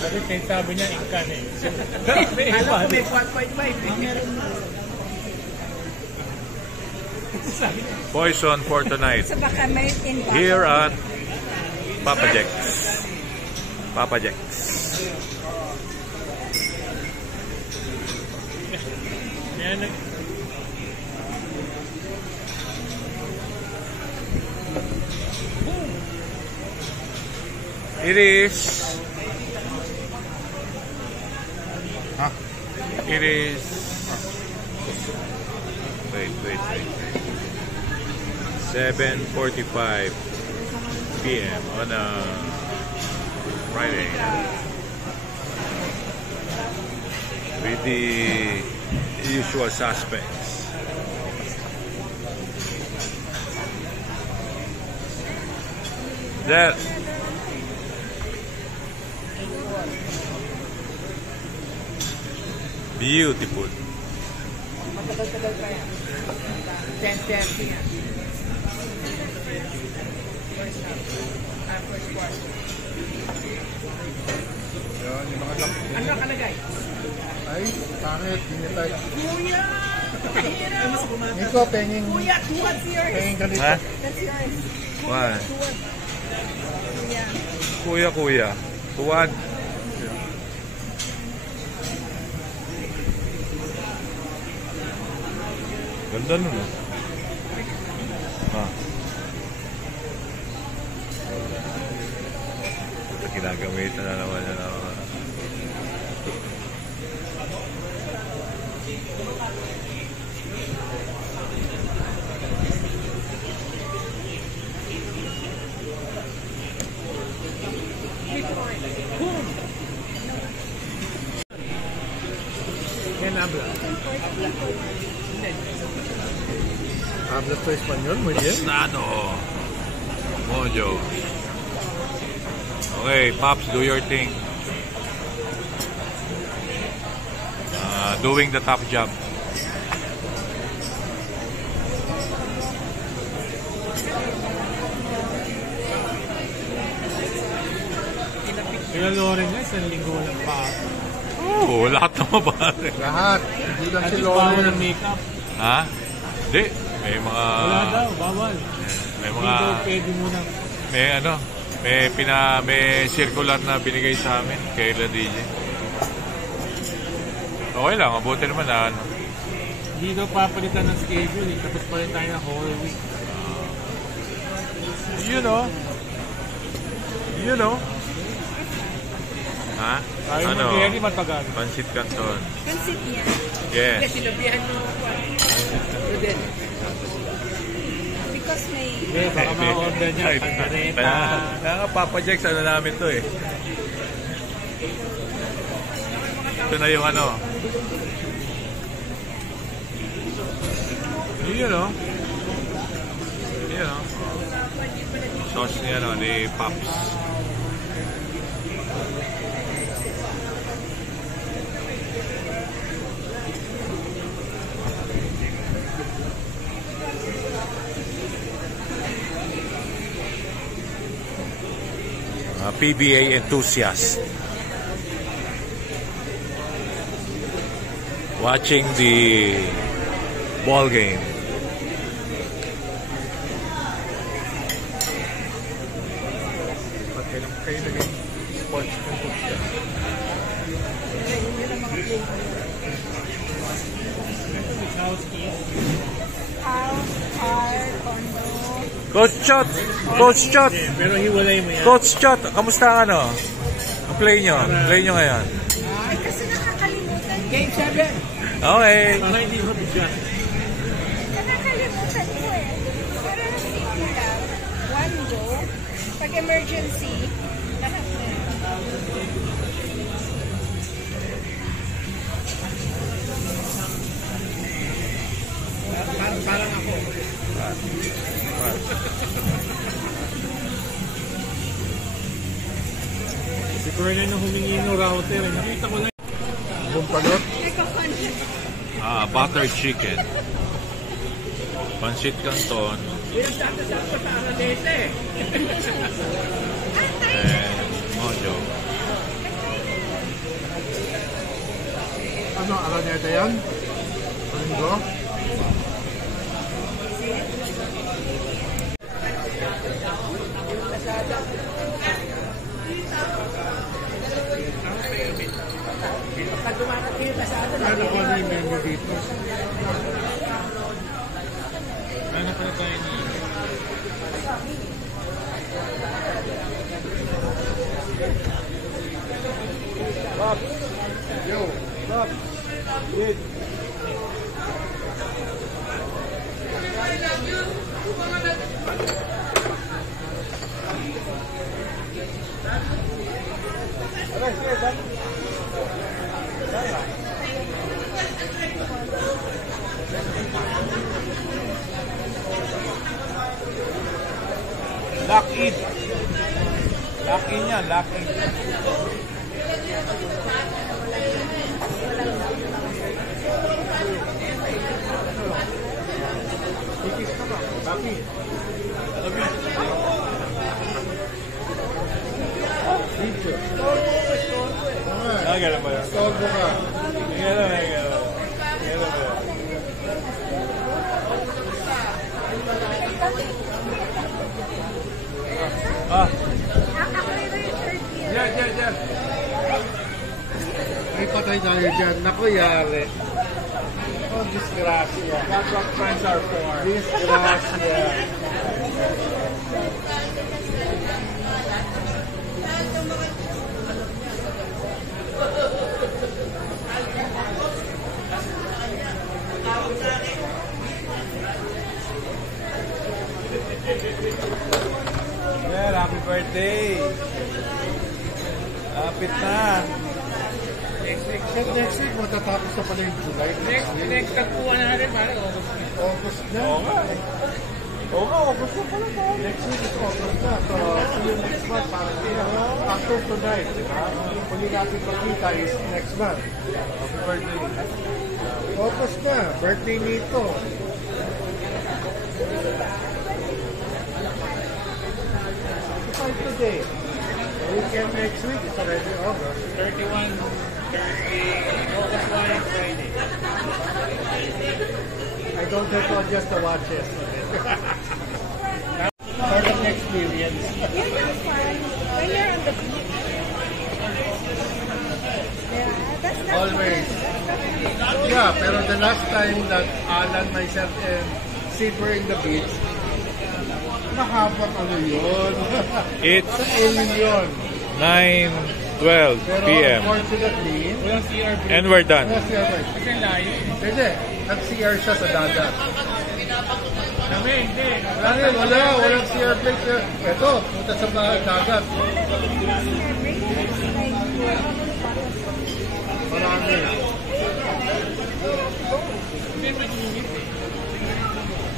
Kasi sabi niya, ikan eh. Alam ko may 1.5 Poison for tonight. Here at Papa Jack's. Papa Jack's. Yan. It is. It is. Wait. 7:45 p.m. on a Friday. With the usual suspects. That beautiful. Matagal-tagal pa yan. 10:30 yan. First quarter. Yan, yung mga lang. Ano nakalagay? Ay, pangit. Hindi tayo. Kuya! Nico, penging. Kuya, what's yours? Penging ka dito. Ha? That's yours. What? Kuya. Kuya. Tuwad. Ganda nun ah. Ito ginagamitan na naman yan ako. Yan, habla. Habla to español, muy bien. Estado. Mojo. Okay, Pops, do your thing. Doing the top job. Kaya Loren nga, isang linggo lang pa. Oo, lahat naman ba? Lahat. Hindi lang At si bawal ng makeup. Ha? Hindi. May mga... Wala daw, bawal. May Hindi mga... daw pwede muna. May ano... May circular na binigay sa amin kay La DJ. Okay lang, mabuti naman na ano. Hindi daw papalitan ng schedule eh. Tapos palit tayo ng whole week. You know. Ha? Ayaw Ano? mag-ready matagal. Pancit Canton. Pansit yan. Yes. Kasi sinabihan mo ako. Ito din. Because may... Hindi, baka ma-order niya. Pangareta. Kaya Papa Jack's, ano namin to eh. Ito na yung ano. You know. Sauce niya no, ni Pops. PBA enthusiast watching the ball game. Kayo naging sports enthusiast. Coach Chot! Coach Chot! Pero hiwalay mo yan. Coach Chot, kamusta ang ano? Ang play nyo? Play nyo ngayon? Ay, kasi nakakalimutan. Game 7! Okay. Para hindi mo bigyan. Nakakalimutan ko eh. Pero sige lang. One go. Pag emergency, lahat na. Parang ako. Si Cornel na humingi ng router. Nakita ko lang. Bumpalot? Butter chicken. Pancit Canton. And Araneta yan? Linggo? Ano ko na yung menu dito? Ano pala tayo ni... Yo, Bob. Wait. Lock in. Lock in yan, lock in. Ganun ba yan? Storbo ka. Ganun ba yan? Diyan. Ay, patay tayo dyan. Naku, yari. Oh, disgrasya. That's what friends are for. Disgrasya. Yeah, happy birthday. Lapit na. Next week, matatapos na pala yung July. Next tagpuan na rin, pare. August na. Oo nga. Oo nga, August na pala to. Next week is August na. So, see you next month. Parang after tonight, di ba? Huli natin pagkita is next month. Happy birthday. August na. Birthday nito. Today. Weekend next week is already August. 31, Thursday, August 1, and Friday. I don't have to adjust the watches. Part of the experience. Yun yung fun. When you're on the beach. Yeah, that's not Always. Yeah, pero the last time that Alan, myself, and Sid were in the beach, mahabang ano yun. It's Sa alien yun. 9:12 Pero p.m. unfortunately, Walang CR break. And we're done. wala siya ba? Kasi ang layo. Hindi, nag-CR siya sa dagat. Kami, hindi. Walang CR break. Ito, punta sa dagat. Marami.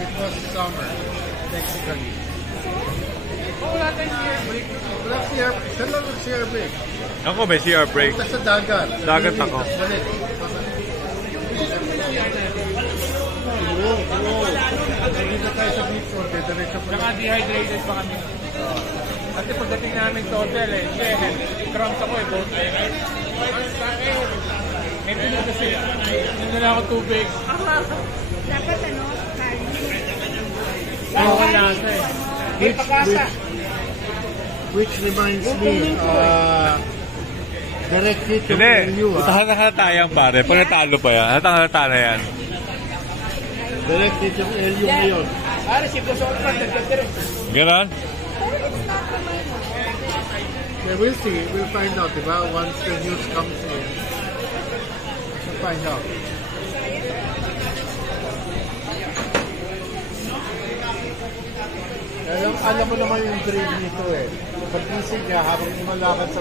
It was summer, technically. Wala tayong CR break. Walang CR, siya lang nag-CR break. Ako, may CR break. Punta sa dagat. Dagat ako. Tapos balik. Hindi na tayo sa beach road. Diretso pa lang. Naka-dehydrated pa kami. Kasi pagdating namin sa hotel crumbs ako both night. May pinag kasi, hindi na ako tubig. Dapat ano, carry. Wala na Which reminds me, direct hit yung Hindi. LU. Halata yan, pare. Pag natalo pa yan. Halata na yan. Direct hit yung LU ngayon. Pare, si Bosotman, nagkakirip. Ganon? Yeah, we'll see. We'll find out, diba? Once the news comes in, we'll find out. Alam mo naman yung dream nito eh. Pag-isig niya, habang lumalakad sa